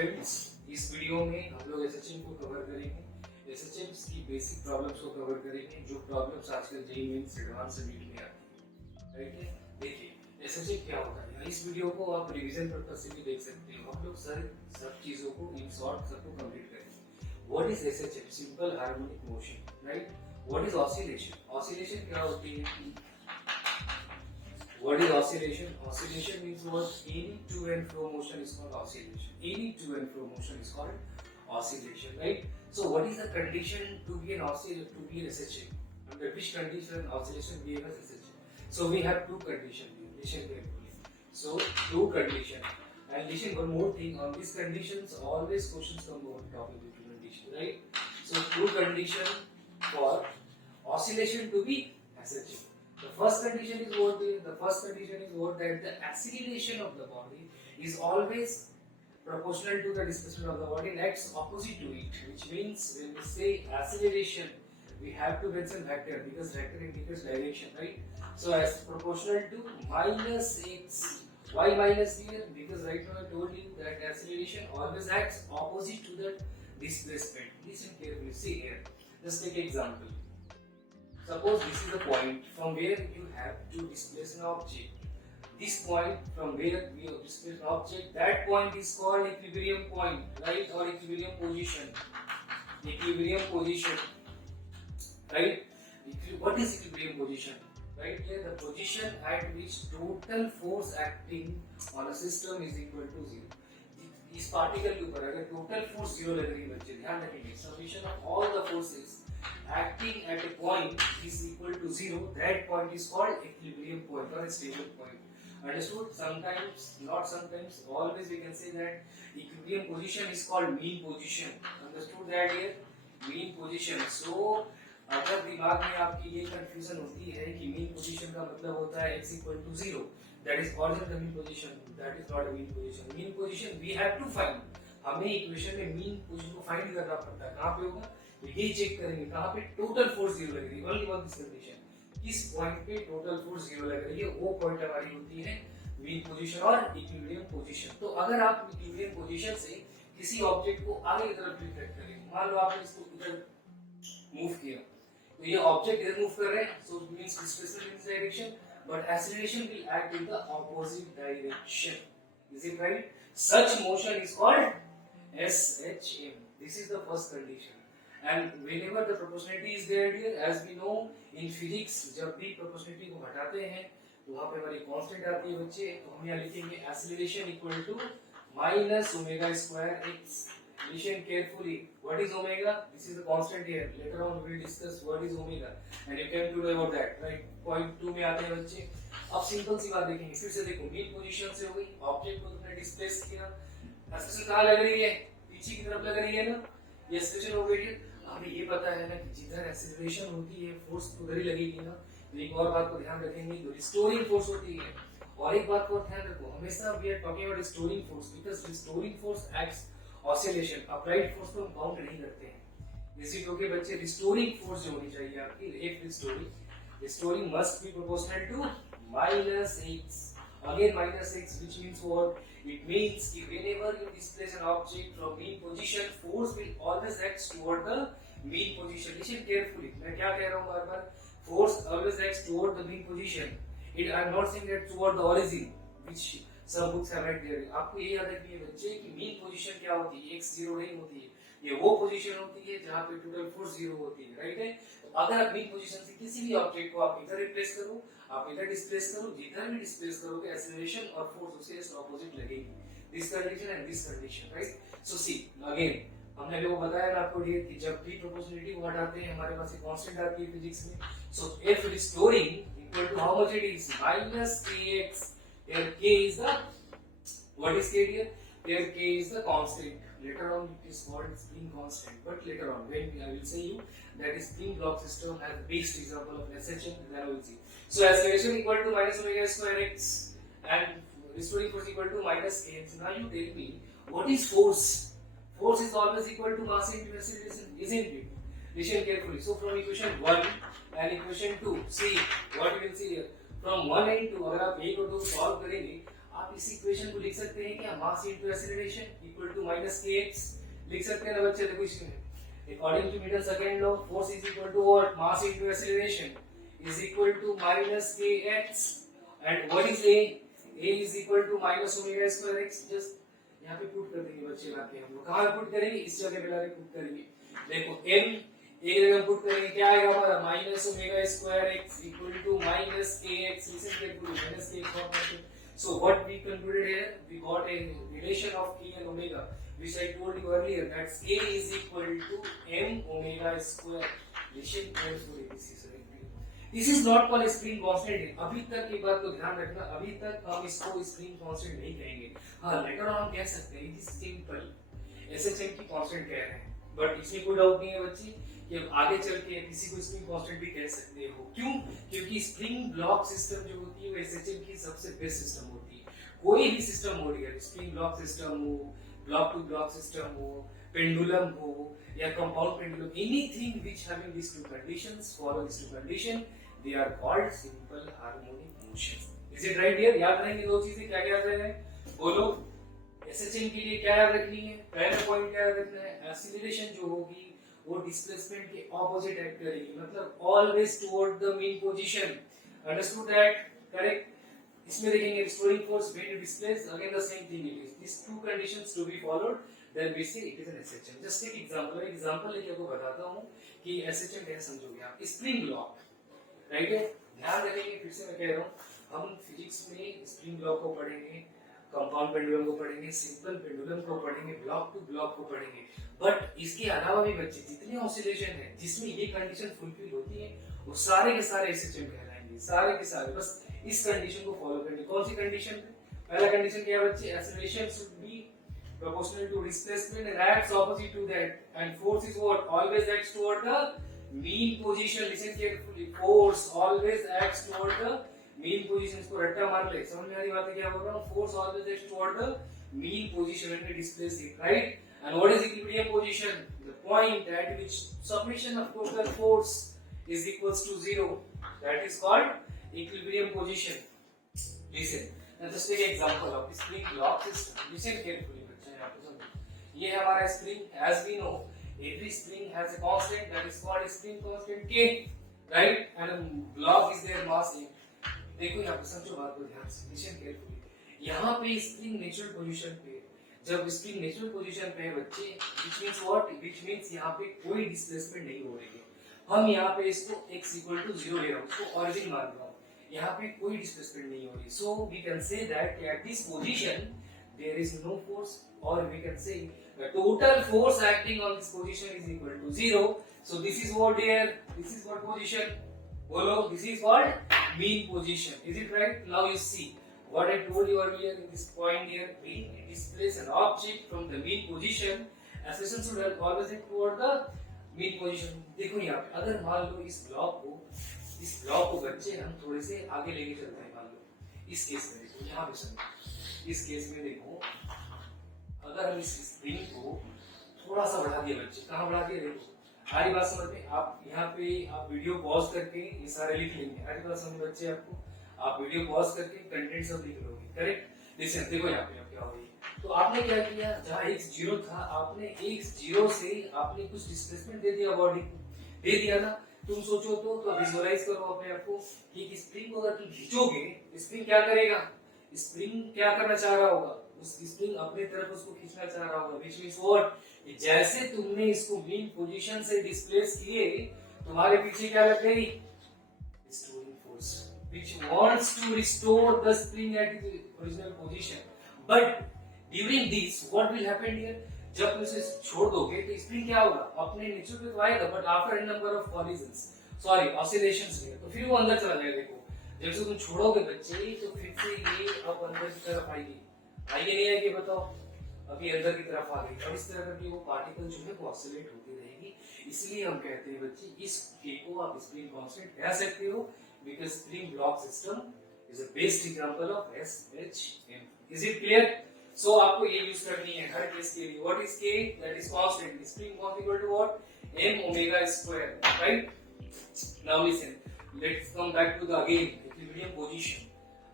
Friends, इस video में हम लोग एसएचएम को कवर करेंगे। एसएचएम की बेसिक प्रॉब्लम्स को कवर करेंगे, जो प्रॉब्लम्स आजकल जेईई मेंस एडवांस नीट में आती है। राइट है, देखिए एसएचएम क्या होता है। इस वीडियो को आप रिवीजन पर्पज से भी देख सकते हो। हम लोग सब चीजों को इन शॉर्ट सबको कंप्लीट करेंगे। What is SHM? Simple harmonic motion, right. What is oscillation? Oscillation क्या होती है? What is oscillation? Oscillation means what? Any to and fro motion is called oscillation. Any to and fro motion is called oscillation, right? So, what is the condition to be an oscillator, to be an SHM? Under which condition oscillation behaves as SHM? So, we have two conditions. Listen carefully. So, two conditions. And listen one more thing. On these conditions, always questions come on top of the condition, right? So, two condition for oscillation to be SHM. The first condition is what? That the acceleration of the body is always proportional to the displacement of the body and acts opposite to it. Which means when we say acceleration, we have to mention vector because vector indicates direction, right? So as proportional to minus x. Why minus here? Because right now I told you that acceleration always acts opposite to the displacement. Listen carefully. See here. Just take example. Suppose this is the point from where you have to displace an object. This point from where we have displaced an object, that point is called equilibrium point, right? Or equilibrium position. Equilibrium position, right? What is equilibrium position? Right here, the position at which total force acting on a system is equal to 0. इस particle के ऊपर अगर total force 0 लग रही है बच्चे, ध्यान रखेंगे, summation of all the forces acting at a point is equal to 0, that point is called equilibrium point or a stable point. Understood? Sometimes, not sometimes, always we can say that equilibrium position is called mean position. Understood that here? Mean position. So, अगर दिमाग में आपकी ये confusion होती है कि mean position का मतलब होता है x equal to 0, that is original mean position, that is not a mean position. Mean position we have to find. हमें इक्वेशन में मीन पोजीशन को फाइंड करना पड़ता है। कहाँ पे होगा? ये चेक करेंगे कहाँ पे टोटल फोर्स 0 लग रही है। ओनली वन दिस कंडीशन, किस पॉइंट पे टोटल फोर्स 0 लग रही है, वो पॉइंट हमारी होती है मीन पोजीशन और इक्विलिब्रियम पोजीशन। तो अगर आप इक्विलिब्रियम पोजीशन से किसी ऑब्जेक्ट को आगे की तरफ रिफ्लेक्ट करेंगे, मान लो आपने इसको इधर मूव किया, तो ये ऑब्जेक्ट इधर मूव कर रहे हैं, सो means displacement in this direction, but acceleration will act in the opposite direction. Is it right? Such motion is called SHM. This is the first condition. And whenever the proportionality is there, dear, as we know in physics, जब भी proportionality को हटाते हैं तो वहाँ पे हमारी constant आती है बच्चे, तो हम यहाँ लिखेंगे acceleration equal to minus omega square x. Listen carefully. What is omega? This is the constant here. Later on we will discuss what is omega, and you can to know about that. Right? Point 2 में आते हैं बच्चे। अब simple सी बात देखेंगे, फिर से देखो, mean position से हो गई, object को तुमने displace किया, एक्सेलरेशन कहाँ लग रही है? पीछे की तरफ लग रही है ना, ये एक्सेलरेशन हो गई है। हमें ये पता है ना कि जिधर एक्सेलरेशन होती है फोर्स उधर ही लगेगी ना। तो एक और बात को ध्यान रखेंगे, जो रिस्टोरिंग फोर्स होती है, और एक बात को ध्यान रखो, हमेशा we are talking about restoring force because restoring force acts oscillation. Applied force को हम काउंट नहीं करते हैं। इसी टोके बच्चे, रिस्टोरिंग फोर्स जो होनी चाहिए आपकी, एक restoring must be proportional to minus x. Again minus x, which means what? It means कि whenever you displace an object from mean position, force will always act toward the mean position. Listen carefully. मैं क्या कह रहा हूँ बार बार? Force always acts toward the mean position. I am not saying that toward the origin, which some books have right there. आपको ये याद रखनी है बच्चे कि mean position क्या होती है? x 0 नहीं होती है। ये वो पोजीशन होती है जहाँ पे टोटल फोर्स 0 होती है, राइट है? तो अगर आप मीन पोजीशन से किसी भी ऑब्जेक्ट को आप इधर रिप्लेस करो, आप इधर डिस्प्लेस करो, जिधर भी डिस्प्लेस करोगे एक्सीलरेशन और फोर्स उसके ऑपोजिट लगेगी। This condition and this condition, right? So see again, हमने लोगों को बताया ना आपको कि जब भी प्रोपोर्शनलिटी को हटाते हैं हमारे पास एक कांस्टेंट आती है फिजिक्स में। So F restoring equal to how much it is? Minus kx. Here k is the, what is k here? Here k is the constant. Later on it is called spring constant, but later on when I will say you that is spring block system as the best example of SHM, then I will see. So acceleration equal to minus omega square x and restoring force equal to minus kx. Now you tell me what is force? Force is always equal to mass into acceleration, isn't it? Listen carefully. So from equation 1 and equation 2, see what you will see here. From 1 and 2 अगर आप 1 और 2 solve करेंगे, आप इस equation को लिख सकते हैं क्या, mass into acceleration equal to minus kx लिख सकते हैं ना बच्चे। देखो इसमें according to Newton second law force is equal to what, mass into acceleration is equal to minus kx and what is a is equal to minus omega square x। Just यहाँ पे put कर देंगे बच्चे लाके, हम लोग कहाँ put करेंगे, इस जगह पे लाके पुट करेंगे। देखो m एक जगह पुट करेंगे, क्या आएगा हमारा minus omega square x equal to minus kx, listen carefully, minus kx। So what we concluded here, we got a relation of k and omega, which I told you earlier, that k is equal to m omega square. Listen carefully, this is not called spring constant. अभी तक एक बात को ध्यान रखना, अभी तक हम इसको spring constant नहीं कहेंगे। हाँ, later on हम कह सकते हैं कि simple SHM की constant कह रहे हैं, but इसमें कोई डाउट नहीं है बच्चे कि अब आगे चल के किसी को स्प्रिंग कांस्टेंट भी कह सकते हो। क्यों? क्योंकि स्प्रिंग ब्लॉक सिस्टम जो होती है वो एसएचएम की सबसे बेस्ट सिस्टम होती है। कोई भी सिस्टम हो रही है, स्प्रिंग ब्लॉक सिस्टम हो, ब्लॉक टू ब्लॉक सिस्टम हो, पेंडुलम हो या compound pendulum, anything which having these two conditions, follow these two condition, they are called simple harmonic motion. Is it right here? याद रहेंगे दो चीजें, क्या याद रहे बोलो। एसएचएम के लिए क्या याद रखनी है, पहला पॉइंट क्या याद रखना है, एक्सीलरेशन जो होगी वो डिस्प्लेसमेंट के ऑपोजिट एक्ट करेगी, मतलब always toward the mean position. Understood that? Correct. इसमें देखेंगे restoring force when you displace, again the same thing it is this two conditions to be followed, then we say it is an SHM. Just take example लेके आपको बताता हूं कि SHM कैसे समझोगे आप। स्प्रिंग ब्लॉक, राइट है, ध्यान रखेंगे, फिर से मैं कह रहा हूं, हम फिजिक्स में स्प्रिंग ब्लॉक को पढ़ेंगे, कंपाउंड पेंडुलम को पढ़ेंगे, सिंपल पेंडुलम को पढ़ेंगे, ब्लॉक टू ब्लॉक को पढ़ेंगे। बट इसके अलावा भी बच्चे जितने ऑसिलेशन है जिसमें ये कंडीशन फुलफिल होती है वो सारे के सारे एसएचएम कहलाएंगे, सारे के सारे। बस इस कंडीशन को फॉलो करेंगे। कौन सी कंडीशन? पहला कंडीशन क्या है बच्चे, acceleration should be proportional to displacement and acts opposite to that, and force is what, always acts toward the mean position. Listen carefully, force always acts toward the mean position। इसको रट्टा मार ले, समझ में आ रही बात है क्या बोल रहा हूँ? Force always acts toward the mean position when we displace it, right? And what is equilibrium position? The point at which summation of total force is equals to 0. That is called equilibrium position. Listen, now just take an example of spring block system. Listen carefully. ये हमारा spring, as we know every spring has a constant that is called spring constant K, right? And a block is their mass M. देखो यहाँ पे समझो बात को ध्यान से, listen carefully। यहाँ पे स्प्रिंग नेचुरल पोजीशन पे, जब स्प्रिंग नेचुरल पोजीशन पे है बच्चे, which means what? Which means यहाँ पे कोई डिस्प्लेसमेंट नहीं हो रही है। हम यहाँ पे इसको x equal to 0 ले रहा हूँ, इसको origin मान रहा हूँ, यहाँ पे कोई डिस्प्लेसमेंट नहीं हो रही। So we can say that at this position there is no force, or we can say the total force acting on this position is equal to 0. So this is what here, this is what position, bolo, this is called mean position. Is it right? Now you see what I told you earlier in this point here, we displace an object from the mean position, acceleration should always act toward the mean position। देखो यहाँ पे अगर मान लो इस block को बच्चे हम थोड़े से आगे लेके चलते हैं, मान लो इस केस में देखो, यहाँ पे समझो, इस केस में देखो, अगर हम इस स्प्रिंग को थोड़ा सा बढ़ा दिया बच्चे, कहाँ बढ़ा दिया देखो, हमारी बात समझ में, आप यहाँ पे आप वीडियो पॉज करके ये सारे लिख लेंगे, हमारी बात समझ बच्चे आपको, आप वीडियो पॉज करके कंटेंट सब लिख लोगे, करेक्ट। लिसन, देखो यहाँ पे क्या हो रही है, तो आपने क्या किया, जहाँ x 0 था आपने x 0 से आपने कुछ डिस्प्लेसमेंट दे दिया, बॉडी को दे दिया ना। तुम सोचो तो विजुअलाइज करो अपने आप को कि स्प्रिंग को अगर तुम खींचोगे, स्प्रिंग क्या करेगा, स्प्रिंग क्या करना चाह रहा होगा, उस स्प्रिंग अपने तरफ उसको खींचना चाह रहा होगा, which means what, जैसे तुमने इसको मीन पोजीशन से डिस्प्लेस किए, तुम्हारे पीछे क्या लग गई, restoring force, which wants to restore the spring at its original position. But during this, what will happen here? जब तुम इसे छोड़ दोगे तो स्प्रिंग क्या होगा, अपने नीचे पे तो आएगा, but after a number of collisions, sorry, oscillations में, तो फिर वो अंदर चला जाएगा। देखो, जब से तुम छोड़ोगे बच्चे तो फिर से ये अब अंदर की तरफ आएगी, नहीं आएगी बताओ, अभी अंदर की तरफ आ गई, और इस तरह करके वो पार्टिकल जो है वो ऑसिलेट होती रहेगी। इसलिए हम कहते हैं बच्चे इस के को आप स्प्रिंग कांस्टेंट कह सकते हो, because spring block system is a best example of SHM। Is it clear? So आपको ये यूज करनी है हर केस के लिए। What is K? That is constant, spring constant equal to what, m omega square, right. Now listen, let's come back to the again equilibrium position.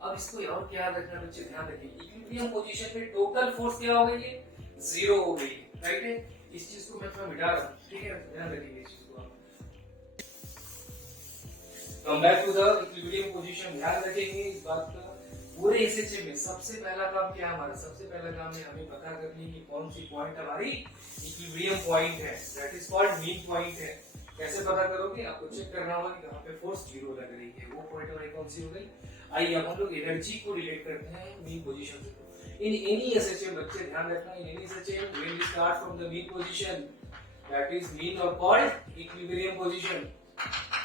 अब इसको और क्या याद रखना बच्चे, ध्यान रखिए इक्विलिब्रियम पोजीशन पे टोटल फोर्स क्या हो गई है, 0 हो गई, राइट है। इस चीज को मैं थोड़ा मिटा रहा हूँ, ठीक है, ध्यान रखिए इस चीज को आप। Come back to the equilibrium position, ध्यान रखेंगे इस बात का। पूरे एसएचएम में सबसे पहला काम क्या है हमारा, सबसे पहला काम है हमें पता करनी कि कौन सी पॉइंट हमारी इक्विलिब्रियम पॉइंट है, that is called mean point है। कैसे पता करोगे, आपको चेक करना होगा कि कहां पे फोर्स 0 लग रही है, वो पॉइंट हमारी कौन सी हो गई। आइए अब हम लोग एनर्जी को रिलेट करते हैं मीन पोजीशन से। इन एनी एसएचएम बच्चे ध्यान रखना, in any SHM when we start from the mean position, that is mean और called equilibrium position,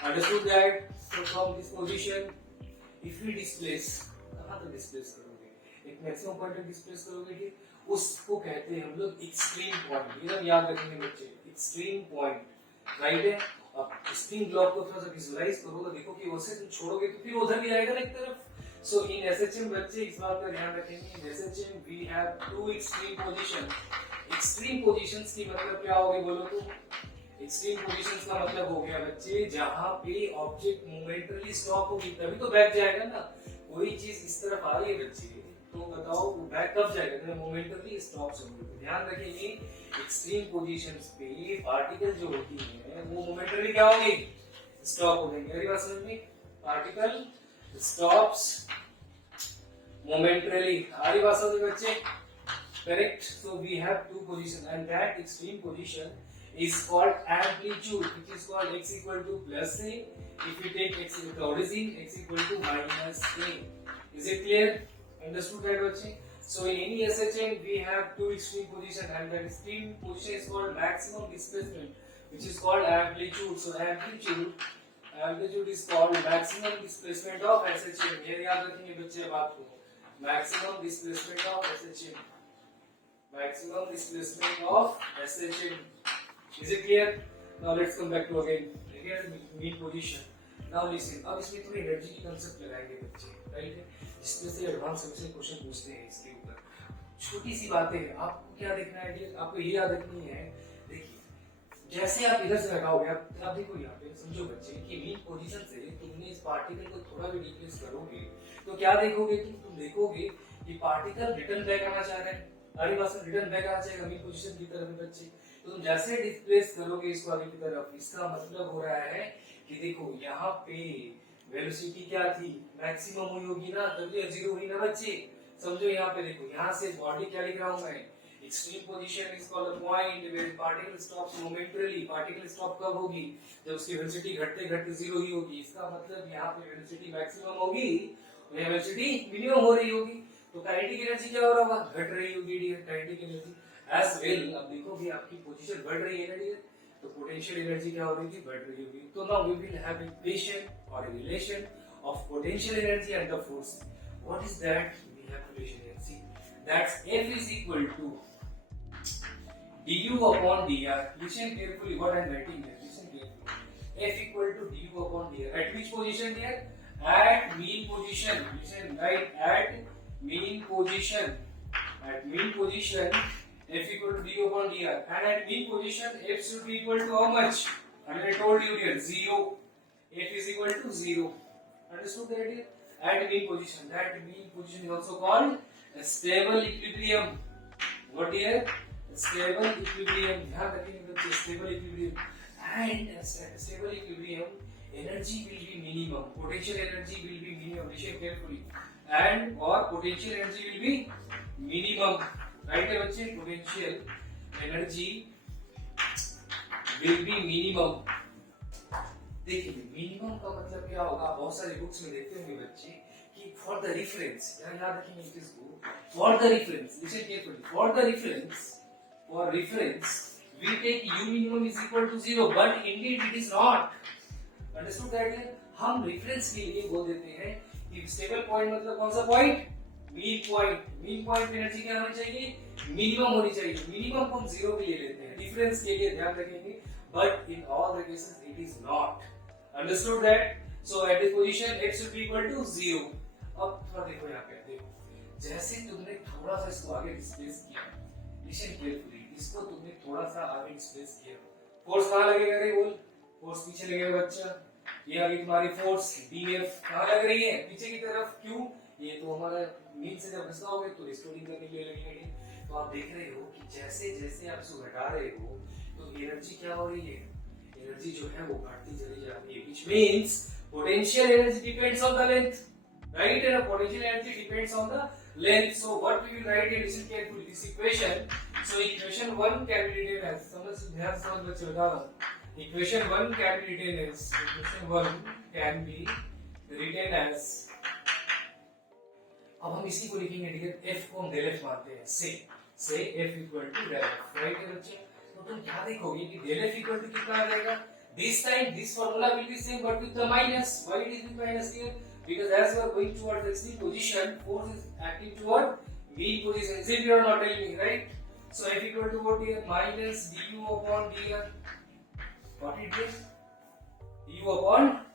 understood that. So from this position if we displace, कहां तक डिस्प्लेस करोगे, एक मैक्सिमम पॉइंट तक डिस्प्लेस करोगे, ठीक, उसको कहते हैं हम लोग एक्सट्रीम पॉइंट। ये याद रखेंगे बच्चे, एक्सट्रीम पॉइंट, राइट है। अब स्प्रिंग ब्लॉक को थोड़ा सा विजुअलाइज करो तो देखो कि वैसे तुम छोड़ोगे तो फिर उधर ही आएगा ना एक तरफ। सो इन एसएचएम बच्चे इस बात का ध्यान रखेंगे, in SHM we have two extreme position. Extreme positions की मतलब क्या होगी बोलो तो, एक्सट्रीम पोजीशंस का मतलब हो गया बच्चे जहां पे ऑब्जेक्ट मोमेंटली स्टॉप होगी तभी तो बैक जाएगा ना। कोई चीज इस तरफ आ रही है बच्चे तो बताओ वो बैक कब जाएगा, जब मोमेंटली स्टॉप होगी। तो ध्यान रखेंगे एक्सट्रीम पोजीशंस पे पार्टिकल जो होती है वो मोमेंटली क्या होगी, स्टॉप हो गई। मेरी बात समझ में, पार्टिकल स्टॉप्स मोमेंटली, आ रही बात समझ में बच्चे, correct. So we have two position and that extreme position is called amplitude, which is called x equal to plus a. If you take x equal to origin, x equal to minus a. Is it clear? Understood that बच्चे? So in any SHM we have two extreme position and that extreme position is called maximum displacement, which is called amplitude. So amplitude is called maximum displacement of SHM. ये याद रखेंगे बच्चे बात को, maximum displacement of SHM, maximum displacement of SHM. Is it clear? Now let's come back to again mean position. Now listen, अब इसमें थोड़ी energy की कांसेप्ट लगाएंगे बच्चे, राइट है। इसमें से एडवांस हमसे क्वेश्चन पूछते हैं इसके ऊपर। छोटी सी बातें हैं, आपको क्या देखना है, आपको ये याद रखनी है। देखिए जैसे आप इधर से लगाओगे, आप देखो यहाँ पे, समझो बच्चे कि मीन पोजीशन से तुमने इस पार्टिकल को थोड़ा भी डिप्लेस करोगे तो क्या देखोगे कि तुम देखोगे कि पार्टिकल रिटर्न बैक आना चाह रहा है, अरे बस रिटर्न बैक आना चाहेगा मीन पोजीशन की तरफ बच्चे। तो तुम जैसे डिस्प्लेस करोगे इसको आगे की तरफ, इसका मतलब हो रहा है कि देखो यहाँ पे वेलोसिटी क्या थी, मैक्सिमम हुई होगी ना, तभी 0 हुई ना बच्चे। समझो यहाँ पे देखो, यहाँ से बॉडी क्या लिख रहा हूँ मैं, extreme position is called a point where particle stops momentarily. Particle stop कब होगी, जब उसकी वेलोसिटी घटते घटते 0 ही होगी। इसका मतलब यहाँ पे वेलोसिटी मैक्सिमम होगी और यहाँ वेलोसिटी मिनिमम हो रही होगी। तो काइनेटिक एनर्जी क्या हो रहा होगा, घट रही होगी काइनेटिक एनर्जी एज वेल। अब देखो भी आपकी पोजीशन बढ़ रही है ना डियर, तो पोटेंशियल एनर्जी क्या हो रही थी, बढ़ रही होगी। तो now we will have equation और relation of potential energy and the force. What is that, we have relation here, see that's F is equal to du upon dr. Listen carefully what I am writing here, listen carefully. F equal to du upon dr. At which position here, at mean position. Listen, right, at mean position, at mean position F equal to du upon dr, and at mean position F should be equal to how much? And I told you here 0. F is equal to 0. Understood that here? At mean position. That mean position is also called a stable equilibrium. What here? A stable equilibrium. ध्यान रखेंगे बच्चे, stable equilibrium. And a stable equilibrium, energy will be minimum. Potential energy will be minimum. Listen carefully. And or potential energy will be minimum. Right है बच्चे, potential energy will be minimum. देखिए minimum का मतलब क्या होगा, बहुत सारे books में देखते होंगे बच्चे कि फॉर द रेफरेंस, याद रखेंगे इसको, for the reference, listen carefully, for the reference we take u minimum is equal to 0, but indeed it is not. Understood that? हम रेफरेंस के लिए बोल देते हैं कि स्टेबल पॉइंट मतलब कौन सा point, mean point. Mean point energy क्या होनी चाहिए, मिनिमम होनी चाहिए। मिनिमम को हम 0 के लिए लेते हैं, डिफरेंस के लिए ध्यान रखेंगे, but in all the cases it is not. Understood that? So at this position x should be equal to 0. अब थोड़ा देखो यहाँ पे, देखो जैसे तुमने थोड़ा सा इसको आगे डिस्प्लेस किया, लिसन केयरफुली, इसको तुमने थोड़ा सा आगे डिस्प्लेस किया, फोर्स कहाँ लगेगा रे बोल, फोर्स पीछे लगेगा बच्चा। ये आगे तुम्हारी फोर्स dF कहाँ लग रही है, पीछे की तरफ। क्यों, ये तो हमारा मीन से जब घसना होगा तो रिस्टोरिंग करने के लिए लगेगा। तो आप देख रहे हो कि जैसे जैसे आप इसको घटा रहे हो तो एनर्जी क्या हो रही है, एनर्जी जो है वो बढ़ती चली जा रही है, which means potential energy depends on the length, right? And potential energy depends on the length. So what we will write here, listen carefully this equation. So equation 1 can be written as, समझ बच्चे बता रहा हूँ, equation 1 can be written as, equation 1 can be written as, अब हम इसी को लिखेंगे ठीक है, f को हम del f मानते हैं, से f equal to del f, right है बच्चे? तो तुम क्या देखोगे कि del f equal to कितना आ जाएगा, this time this formula will be same but with the minus. Why it is with minus here? Because as you are going towards the extreme position, force is acting toward mean position. Is it or not, tell me, right? So f equal to what here, minus du upon dr. What it is? Du upon dr.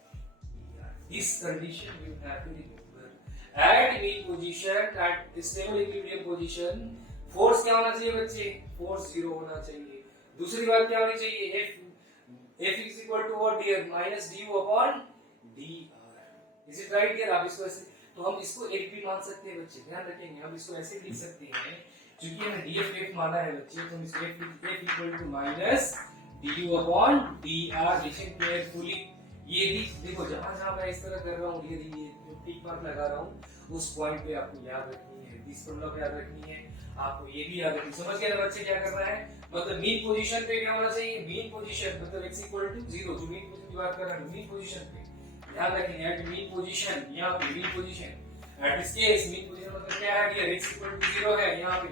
This condition you have to remember. At mean position, at stable equilibrium position, force क्या होना चाहिए बच्चे? Force 0 होना चाहिए. दूसरी बात क्या होनी चाहिए? F is equal to what here? Minus du upon dr. Is it right here? आप इसको ऐसे, तो हम इसको एक भी मान सकते हैं बच्चे, ध्यान रखेंगे, हम इसको ऐसे लिख सकते हैं, क्योंकि हमने df f माना है बच्चे, तो हम इसको f equal to minus du upon dr. लिखें केयरफुली. ये भी देखो, जहां मैं इस तरह कर रहा हूँ, ये टिक मार्क लगा रहा हूँ, उस पॉइंट पे आपको याद रखनी है, इस फॉर्मूला को याद रखनी है, आपको ये भी याद रखनी है. समझ गए ना बच्चे क्या करना है? मतलब मीन पोजीशन पे क्या होना चाहिए, मीन पोजीशन मतलब x इक्वल टू 0, जो मीन पोजीशन की बात कर रहा है, मीन पोजीशन पे ध्यान रखेंगे, एट मीन पोजीशन, यहाँ पे mean position at this case, mean position मतलब क्या है कि x इक्वल टू 0 है, यहाँ पे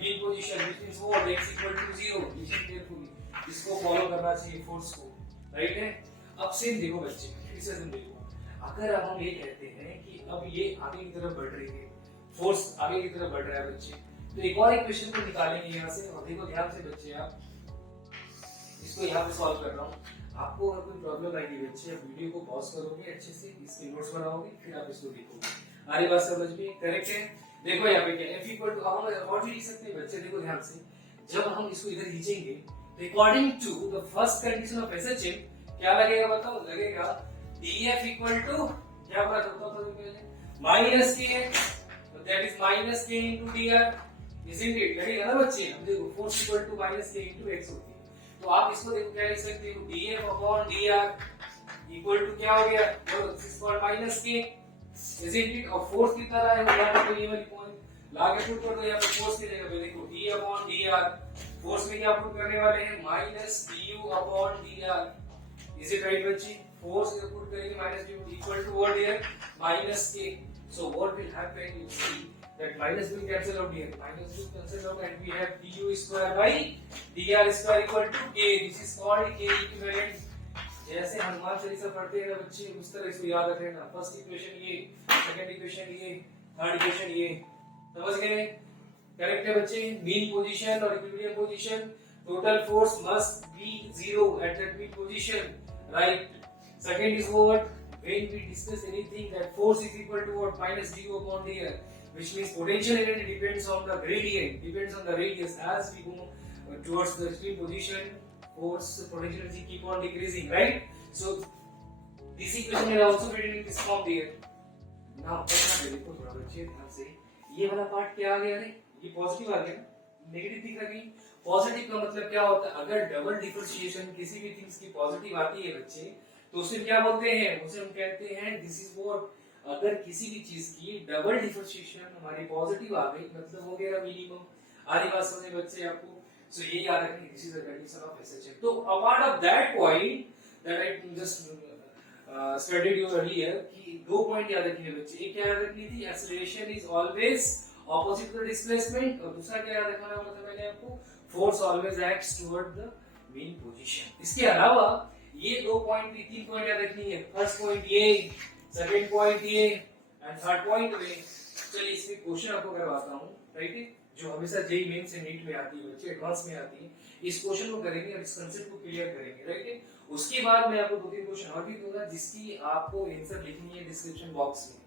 mean position which means what, x equal to 0. Listen carefully, इसको फॉलो करना चाहिए फोर्स को, राइट है? अब सेम देखो बच्चे, क्रिटिसिज्म देखो, अगर अब हम ये कहते हैं कि अब ये आगे की तरफ बढ़ रही है, फोर्स आगे की तरफ बढ़ रहा है बच्चे, तो एक और इक्वेशन को निकालेंगे यहाँ से, और देखो ध्यान से बच्चे, आप इसको यहाँ पे सॉल्व कर रहा हूँ. आपको अगर कोई प्रॉब्लम आएगी बच्चे, आप वीडियो को पॉज करोगे, अच्छे से इसके नोट्स बनाओगे, फिर आप इसको देखोगे. हमारी बात समझ में करेक्ट है? देखो यहाँ पे क्या f इक्वल टू, हम और भी लिख सकते हैं बच्चे, देखो ध्यान से, जब हम इसको इधर खींचेंगे तो according to the first condition of SHM क्या लगेगा बताओ, लगेगा df इक्वल टू क्या बात होता था पहले, माइनस के, दैट इज माइनस के इनटू dr. Isn't it? लगेगा ना बच्चे? अब देखो फोर्स इक्वल टू माइनस के इनटू x होती है, तो आप इसको देखो क्या लिख सकते हो, df upon dr equal to क्या हो गया, दिस इज कॉल्ड माइनस के. Isn't it? और फोर्स कितना रहा है, यहाँ पे ये वाली पॉइंट लाके पुट कर दो, यहाँ पे फोर्स की जगह पे देखो d अपॉन dr, फोर्स में क्या पुट करने वाले हैं, minus du upon dr. Is it right बच्चे? Force is put करेंगे minus du equal to what here, minus k. So what will happen, you see that minus will cancel out here, minus will cancel out, and we have du square by dr square equal to k. This is called k equivalent. जैसे हनुमान चालीसा पढ़ते हैं ना बच्चे, उस तरह इसको याद रखना. फर्स्ट इक्वेशन ये, सेकंड इक्वेशन ये, थर्ड इक्वेशन ये, समझ गए? करेक्ट है बच्चे? मीन पोजीशन और equilibrium position, total force must be 0 at that mean position, right? Second is what, when we discuss anything, that force is equal to what, minus du upon dr, which means potential energy depends on the gradient, depends on the radius. As we go towards the extreme position, force potential energy keep on decreasing, right? So this equation is also written in this form there. Now देखो थोड़ा बच्चे ध्यान से, ये वाला part क्या आ गया, ये पॉजिटिव आ गया, नेगेटिव दिख रहा है. पॉजिटिव का मतलब क्या होता है, अगर डबल डिफरेंशिएशन किसी भी थिंग्स की पॉजिटिव आती है बच्चे, तो उसे क्या बोलते हैं, उसे हम कहते हैं दिस इज व्हाट, अगर किसी भी चीज की डबल डिफरेंशिएशन हमारी पॉजिटिव आ गई, मतलब हो गया मिनिमम. आधी बात समझे बच्चे आपको? सो ये याद रखिए, this is the condition of SHM. तो apart of that point that I just studied you earlier, कि दो पॉइंट याद रखिए बच्चे. एक क्या याद रखनी थी, acceleration is always opposite to displacement, और दूसरा क्या याद रखना बोला था मैंने आपको, force always acts toward the mean position. इसके अलावा ये दो पॉइंट भी, तीन पॉइंट याद रखनी है. फर्स्ट पॉइंट ये, सेकंड पॉइंट ये, एंड थर्ड पॉइंट में. चलिए इसमें क्वेश्चन आपको करवाता हूँ, राइट है, जो हमेशा जेईई मेन से नीट में आती है बच्चे, एडवांस में आती है. इस क्वेश्चन को करेंगे और इस कांसेप्ट को क्लियर करेंगे, राइट है. उसके बाद मैं आपको दो तीन क्वेश्चन और भी दूंगा, जिसकी आपको आंसर लिखनी है डिस्क्रिप्शन बॉक्स में.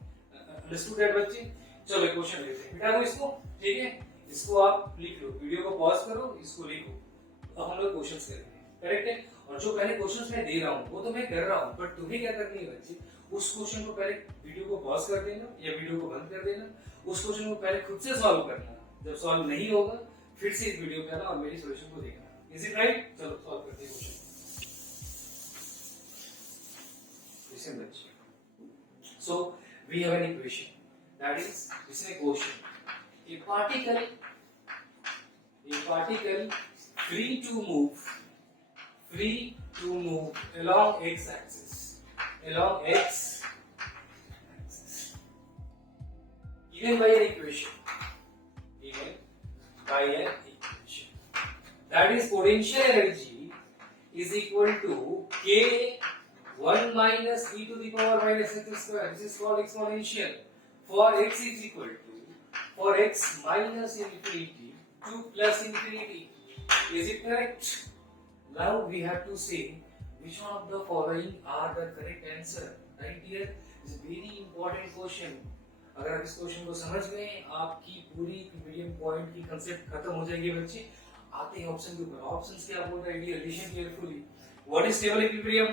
अंडरस्टूड दैट बच्चे? चलो क्वेश्चन लेते हैं, मिटा दो इसको, ठीक है, इसको आप लिख लो, वीडियो को पॉज करो, इसको लिखो. अब हम लोग क्वेश्चंस करेंगे, करेक्ट है. और जो पहले क्वेश्चंस मैं दे रहा हूँ वो तो मैं कर रहा हूँ, बट तुम्हें क्या करनी है बच्चे, उस क्वेश्चन को पहले वीडियो को पॉज कर देना या वीडियो को बंद कर देना, उस क्वेश्चन को पहले खुद से सॉल्व करना, जब सॉल्व नहीं होगा फिर से इस वीडियो पे आना और मेरी सॉल्यूशन को देखना। Is it right? चलो सॉल्व करते हैं क्वेश्चन। लिसन बच्चे, so we have an equation that is, इसमें question, a particle free to move along x axis given by an equation that is potential energy is equal to k 1 minus e to the power minus x square. This is called exponential. For x is equal to, for x minus infinity to plus infinity. Is it correct? Now we have to say which one of the following are the correct answer. Right here is a very important question. अगर आप इस question को समझ में, आपकी पूरी medium point की concept खत्म हो जाएगी बच्चे। आते हैं ऑप्शन के ऊपर। ऑप्शंस क्या बोल रहा है? Dear listen carefully. What is stable equilibrium?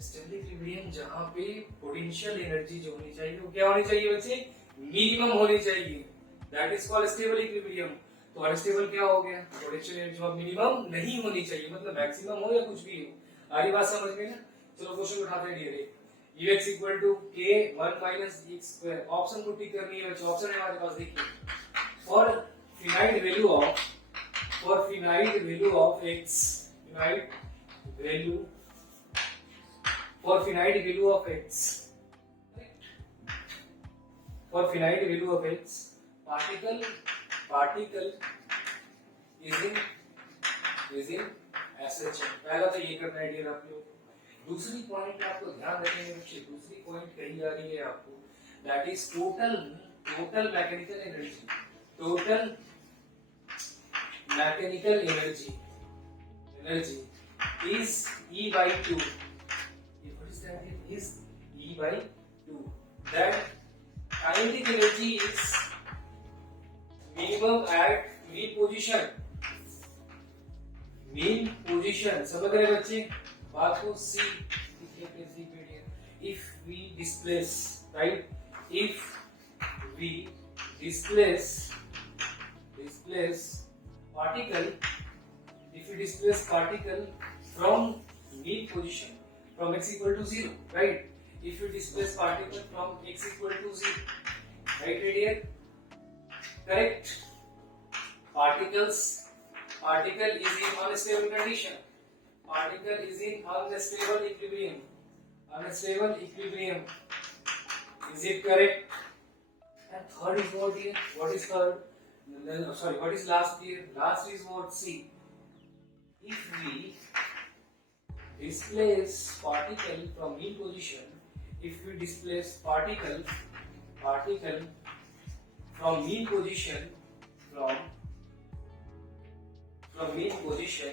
Stable equilibrium जहां पे पोटेंशियल एनर्जी जो होनी चाहिए वो क्या होनी चाहिए बच्चे? मिनिमम होनी चाहिए। That is called stable equilibrium. तो अनस्टेबल क्या हो गया? पोटेंशियल एनर्जी मिनिमम नहीं होनी चाहिए, मतलब मैक्सिमम हो या कुछ भी हो। आरी बात समझ में ना? चलो क्वेश्चन उठाते हैं dear. Ux equal to k 1 minus x square। Option को टिक करनी है बच्चे। ऑप्शन है हमारे पास, देखिए, for finite value of x, finite value of x, for finite value of x, particle is in SHM। पहला तो ये करना है डियर आप लोग। दूसरी पॉइंट आपको ध्यान रखने में बच्चे, दूसरी पॉइंट कही जा रही है आपको, that is total mechanical energy. Total mechanical energy is E by 2। What is that? It is E by 2। That kinetic energy is minimum at mean position। समझ रहे बच्चे बात को? C if we displace, right? If we displace particle from mean position, from x equal to 0, right? If you displace particle from x equal to 0, right here? Correct? Particle is in unstable condition. Particle is in unstable equilibrium. Is it correct? And third is what here? What is third? What is last here? Last is what? C. If we displace particle from mean position, from mean position,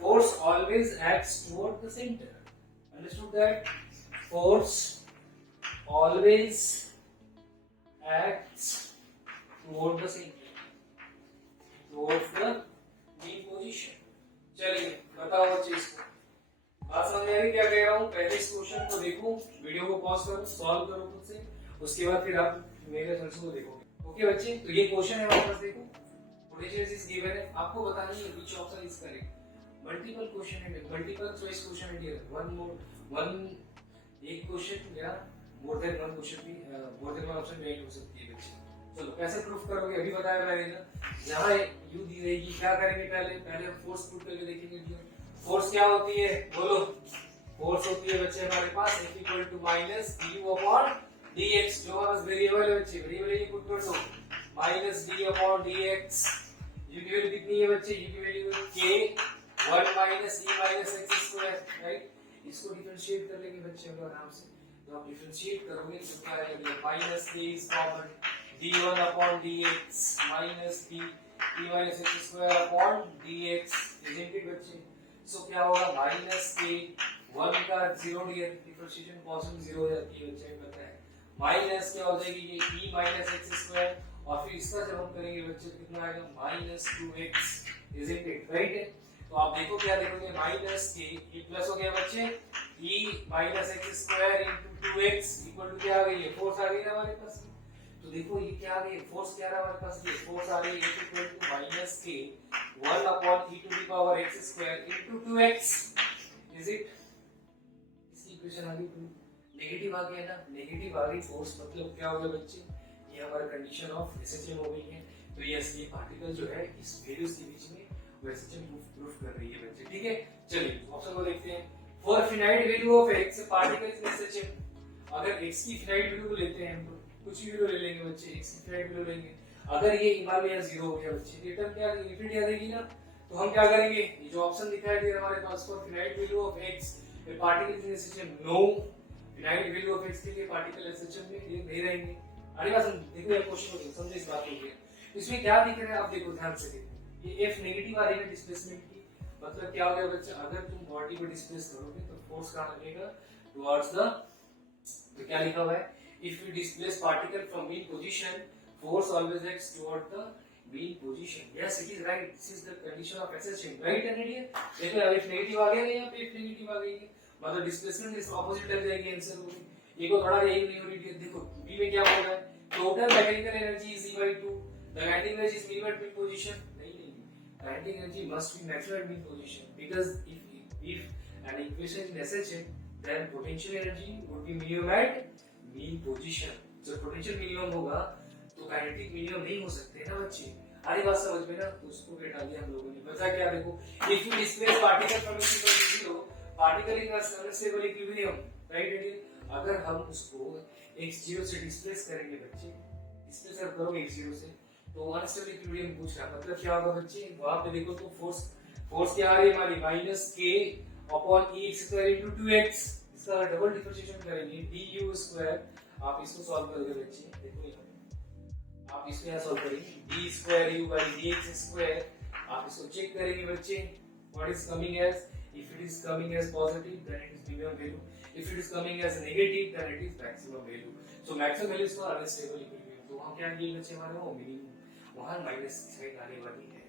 force always acts toward the center. Understood that? Force always acts toward the center, towards the mean position। चलिए बताओ बच्चे इसको, बात समझ में आ रही क्या कह रहा हूँ? पहले इस क्वेश्चन को देखो, वीडियो को पॉज करो, सॉल्व करो खुद से, उसके बाद फिर आप मेरे सॉल्यूशन को देखोगे। ओके बच्चे, तो ये क्वेश्चन है हमारे पास, देखो पोटेंशियल इज गिवन है, आपको बताना है which option is correct. Multiple question है, मल्टीपल चॉइस क्वेश्चन है डियर। एक क्वेश्चन या more than one option right हो सकती है बच्चे। चलो कैसे प्रूफ करोगे? अभी बताया मैंने ना, जहां यू दी रहेगी क्या करेंगे? पहले हम फोर्स प्रूफ करके देखेंगे डियर। फोर्स क्या होती है बोलो? फोर्स होती है बच्चे हमारे पास F equal to minus du upon dx। जो हमारा वेरिएबल है बच्चे, वेरिएबल ये पुट कर दो, minus d upon dx। u की वैल्यू कितनी है बच्चे? u की value k 1 minus e minus x square, right? इसको डिफरेंशिएट कर लेंगे बच्चे हम लोग आराम से। तो आप डिफरेंशिएट करोगे तो क्या आएगा? Minus k is common, d1 upon dx minus d e minus x square upon dx। Isn't it बच्चे? सो क्या होगा? माइनस k 1 का 0 डियर, डिफरेंशिएशन पॉसिबल 0 हो जाती है बच्चे, पता है। माइनस क्या हो जाएगी? ये e माइनस x स्क्वायर, और फिर इसका जब हम करेंगे बच्चे कितना आएगा? Minus 2x। Isn't it? Right है। तो आप देखो क्या देखोगे माइनस के ये प्लस हो गया बच्चे e minus x square into 2x equal to क्या आ गई है फोर्स आ गई है हमारे पास। तो देखो ये क्या आ गई फोर्स क्या रहा हमारे पास ये फोर्स आ गई equal to minus k 1 upon e to the power x square into 2x is it. इसी इक्वेशन आ गई नेगेटिव आ गया ना नेगेटिव आ गई फोर्स मतलब क्या हो गया बच्चे ये हमारा कंडीशन ऑफ एसएचएम हो गई है। तो यस ये पार्टिकल जो है इस वैल्यूज के बीच में वो एसएचएम प्रूफ कर रही है बच्चे ठीक है। चलिए ऑप्शन को देखते हैं for finite value of x particle in SHM अगर x की फिनाइट वैल्यू को लेते हैं हम कुछ भी वैल्यू ले लेंगे बच्चे x की फिनाइट वैल्यू लेंगे अगर ये मान लो यहाँ 0 हो गया बच्चे रिटर्न क्या इंफिनिटी आ जाएगी ना। तो हम क्या करेंगे ये जो ऑप्शन दिखाई दे हमारे पास for finite value of x particle in SHM no finite value of x के लिए पार्टिकल एसएचएम में ये नहीं रहेंगे। अरे बात देखो ये क्वेश्चन को समझो इस बात को इसमें क्या दिख रहा है आप देखो ध्यान से देखो ये f नेगेटिव आ रही है डिस्प्लेसमेंट की मतलब क्या हो गया बच्चा अगर तुम बॉडी को डिस्प्लेस करोगे तो फोर्स कहां लगेगा टुवर्ड्स द तो क्या लिखा हुआ है if you displace particle from mean position force always acts toward the mean position. Yes, it is right. This is the condition of acceleration. Right and idiot. देखो अब if negative आ गया ना यहाँ पे if negative आ गई है मतलब displacement इस opposite लग जाएगी आंसर को। ये को थोड़ा यही नहीं हो रही है देखो B में क्या होगा total mechanical energy is E by 2. The kinetic energy is minimum at mean position. नहीं kinetic energy must be maximum at mean position because if an equation is SHM then potential energy would be minimum at mean position. जब potential minimum होगा तो kinetic minimum नहीं हो सकते ना बच्चे। आधी बात समझ में ना तो उसको बैठा दिया हम लोगों ने बचा क्या देखो if you displace particle from equilibrium particle in unstable equilibrium right अगर हम उसको x0 से डिस्प्लेस करेंगे बच्चे डिस्प्लेस अगर करोगे x0 से तो अनस्टेबल इक्विलिब्रियम पूछ रहा मतलब क्या होगा बच्चे वहां पे देखो तो फोर्स क्या आ रही है हमारी minus k upon e square into 2x इसका डबल डिफरेंशिएशन करेंगे du स्क्वायर आप इसको सॉल्व करोगे बच्चे देखो आप इसको यहाँ सॉल्व करेंगे d square u by dx square आप इसको चेक करेंगे बच्चे what is coming as if it is coming as positive then it is minimum value if it is coming as negative then it is maximum value. So maximum value is for unstable equilibrium तो हम क्या लिए बच्चे हमारे वो minimum वहां minus की side आने वाली है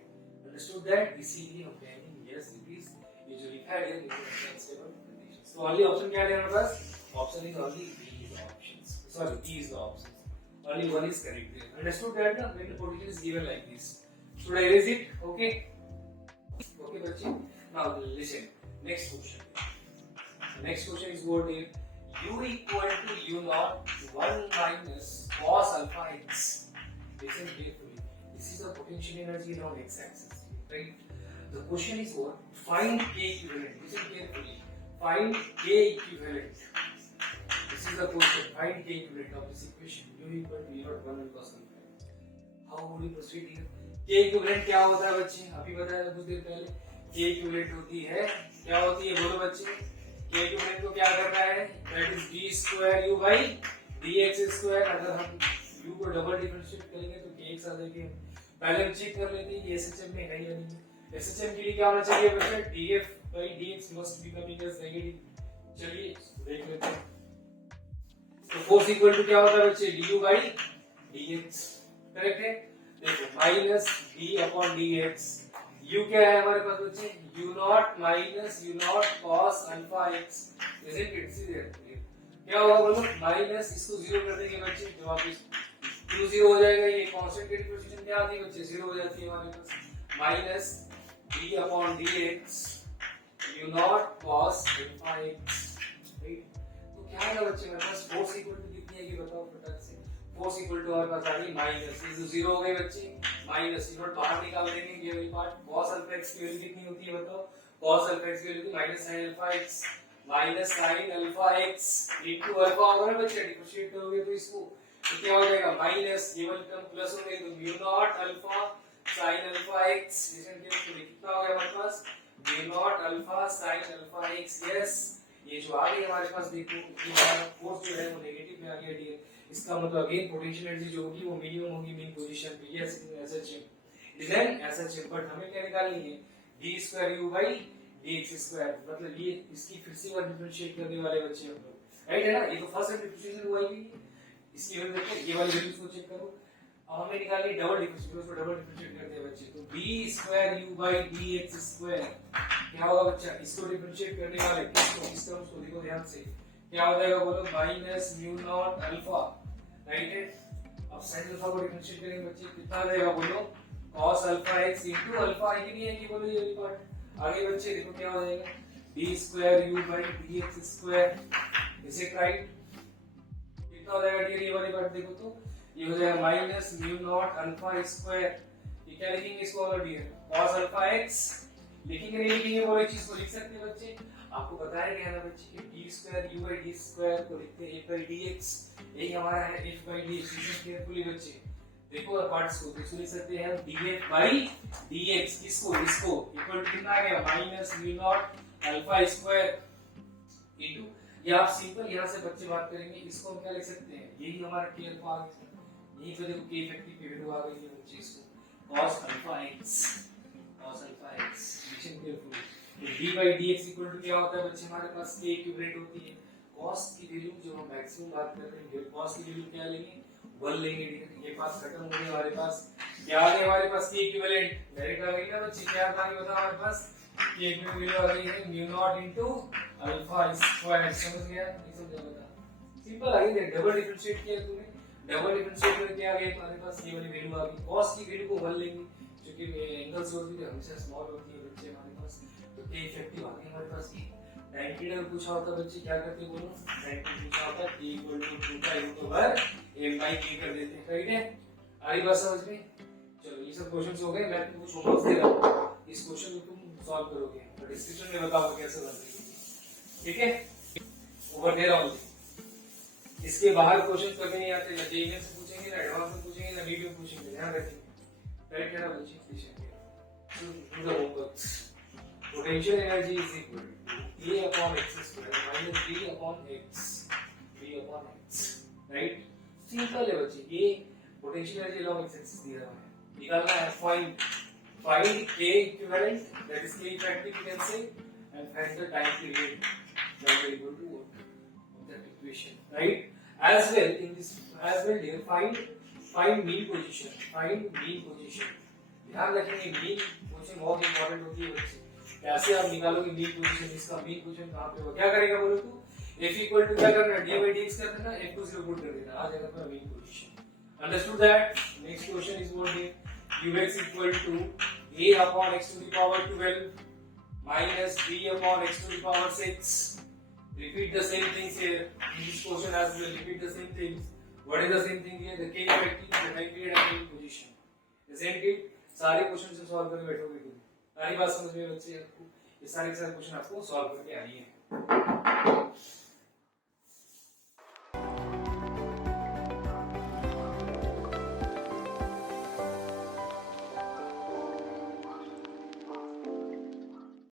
अंडरस्टूड दैट इसीलिए हम कहेंगे यस इट इज ये जो लिखा है इट इज अनस्टेबल कंडीशन। तो ओनली ऑप्शन क्या है हमारे पास option is only B is the options sorry D is the option only one is correct there. Understood that when the potential is given like this. Should I erase it? Okay. Okay, bachi. Now listen. Next question. Next question is what is u equal to u naught 1 minus cos alpha x. Listen carefully. This is the potential energy around x-axis, right? The question is what? Find k equivalent. Listen carefully. Find k equivalent. This is the question. Find k equivalent of this equation. U equal to u naught 1 cos alpha. How would we proceed here? K equivalent क्या होता है बच्चे? अभी बताया कुछ देर पहले. K equivalent होती है क्या होती है बोलो बच्चे? K equivalent को क्या करना है? That is d square u by dx square. अगर हम u को डबल डिफरेंशिएट करेंगे तो kx आ जाएगी. पहले हम चेक कर लेते हैं ये SHM में है या नहीं. SHM के लिए क्या होना चाहिए बच्चे? df by dx must be coming as negative. चलिए देख लेते हैं. तो फोर्स इक्वल टू क्या होता है बच्चे du by dx करेक्ट है। देखो minus d upon dx u क्या है हमारे पास बच्चे u not minus u not cos alpha x isn't it is क्या होगा बोलो माइनस इसको जीरो कर देंगे बच्चे तो वापस q जीरो हो जाएगा ये कांस्टेंट की पोजीशन क्या आती है बच्चे जीरो हो जाती है हमारे पास minus d upon dx u not cos alpha x right. क्या है बच्चे मेरे पास फोर्स इक्वल टू कितनी है ये बताओ फटाक से। फोर्स इक्वल टू हमारे पास आ गई माइनस ये जो जीरो हो गए बच्चे माइनस इनवर्ट बाहर निकाल देंगे ये वाली पार्ट cos अल्फा x की वैल्यू कितनी होती है बताओ cos अल्फा x की value minus sin alpha x minus sin alpha x into alpha होगा ना बच्चे डिफरेंशिएट करोगे तो इसको तो क्या हो जाएगा माइनस ये वाली टर्म प्लस हो गई तो mu not alpha sin alpha x listen के तो कितना हो गया हमारे पास mu not alpha sin alpha x yes ये जो आ गई हमारे पास देखो कि हमारा फोर्स जो है वो नेगेटिव में आ गया डी इसका मतलब अगेन पोटेंशियल एनर्जी जो होगी वो मिनिमम होगी मीन पोजीशन पे yes SHM design SHM but हमें क्या निकालनी है d square u by dx square मतलब ये इसकी फिर से वन डिफरेंशिएट करने वाले बच्चे हम लोग राइट है ना। ये तो फर्स्ट डिफरेंशिएशन हुआ ही इसकी वैल्यू देखो ये वाली वैल्यूज को चेक करो अब हमें निकालनी डबल डिफरेंशिएट, उसको डबल डिफरेंशिएट करते हैं बच्चे। तो b square u by dx square क्या होगा बच्चा, इसको डिफरेंशिएट करने वाले किसको, इस टर्म को देखो ध्यान से, क्या हो जाएगा बोलो, minus mu not alpha, right है। अब sin अल्फा को डिफरेंशिएट करेंगे बच्चे, कितना आ जाएगा बोलो, cos alpha x into alpha है कि नहीं है कि बोलो ये वाली पार्ट। आगे बच्चे देखो क्या हो जाएगा, b square u by dx square, इसे राइट कितना हो जाएगा डियर, ये वाली पार्ट देखो तो ये हो जाएगा minus mu not alpha square, ये क्या लिखेंगे इसको और डियर, cos अल्फा x लिखेंगे नहीं लिखेंगे, बोलो चीज को लिख सकते हैं बच्चे। आपको बताया गया ना बच्चे कि d square u by d square को लिखते हैं f by dx, यही हमारा है f by dx। Listen carefully बच्चे, देखो पार्ट्स को, तो लिख सकते हैं df by dx, किसको, इसको इक्वल टू कितना आ गया, minus mu not alpha square into, ये आप सिंपल यहां से बच्चे बात करेंगे, इसको हम क्या लिख सकते हैं, यही हमारा k अल्फा आ गया, यही पे देखो k इफेक्टिव की वैल्यू आ गई है बच्चे, इसको cos alpha x, cos alpha x, listen carefully. तो d by dx equal to क्या होता है बच्चे, हमारे पास k इक्विवेलेंट होती है, cos की वैल्यू जो हम मैक्सिमम बात कर रहे हैं, cos की वैल्यू क्या लेंगे, 1 लेंगे, ये पास खत्म हो गया, हमारे पास क्या आ गया, हमारे पास k इक्विवेलेंट डायरेक्ट आ गई ना बच्चे, क्या आ गई बता, हमारे पास k की वैल्यू आ गई है mu naught into alpha square, समझ गया, नहीं समझा बता, सिंपल आ गई, डबल डिफरेंशिएट किया तूने, डबल डिफरेंशिएट करके आ गया हमारे पास ये वाली वैल्यू आ गई, cos की वैल्यू को 1 लेंगे, क्योंकि एंगल्स होती है हमेशा स्मॉल होती है बच्चे हमारे पास, तो k इफेक्टिव आ गया हमारे पास की। 90 अगर पूछा होता बच्चे क्या करते बोलो, 90 पूछा होता k इक्वल टू 2 का root over m by k कर देते हैं, राइट है, आ रही बात समझ में। चलो ये सब क्वेश्चंस हो गए, मैं तुमको कुछ होमवर्क दे रहा हूं, इस क्वेश्चन को तुम सॉल्व करोगे, तो डिस्क्रिप्शन में बताओ कैसे बन रही है, ठीक है, ओवर दे रहा हूं। इसके बाहर क्वेश्चन कभी नहीं आते, ना जेईई से पूछेंगे, ना एडवांस में पूछेंगे, ना नीट में पूछेंगे, ध्यान रखिए, राइट है ना बच्चे, do the homework. Potential energy is equal to A upon x square minus B upon x, B upon x, right? Simple है बच्चे, ये potential energy along x axis दिया हुआ है, निकालना है, find K equivalent, that is K effective you can say, and find the time period that is equal to of that equation, right? As well in this, as well here find mean position, ध्यान रखेंगे mean position बहुत important होती है बच्चे, कैसे आप निकालोगे mean position, इसका मीन पोजीशन कहां पे होगा, क्या करेगा बोलो तू, f इक्वल टू क्या करना है, d by dx कर देना, f को 0 पुट कर देना, आ जाएगा अपना mean position, understood that. Next question is what है, ux equal to a upon x to the power 12 minus b upon x to the power 6, repeat the same things here in this question as well, repeat the same things, what is the same thing here, the k effective, the time period and mean position, isn't it, सारे question से solve करके बैठोगे तुम, सारी बात समझ में बच्चे, आपको ये सारे क्वेश्चन आपको सॉल्व करके आनी है।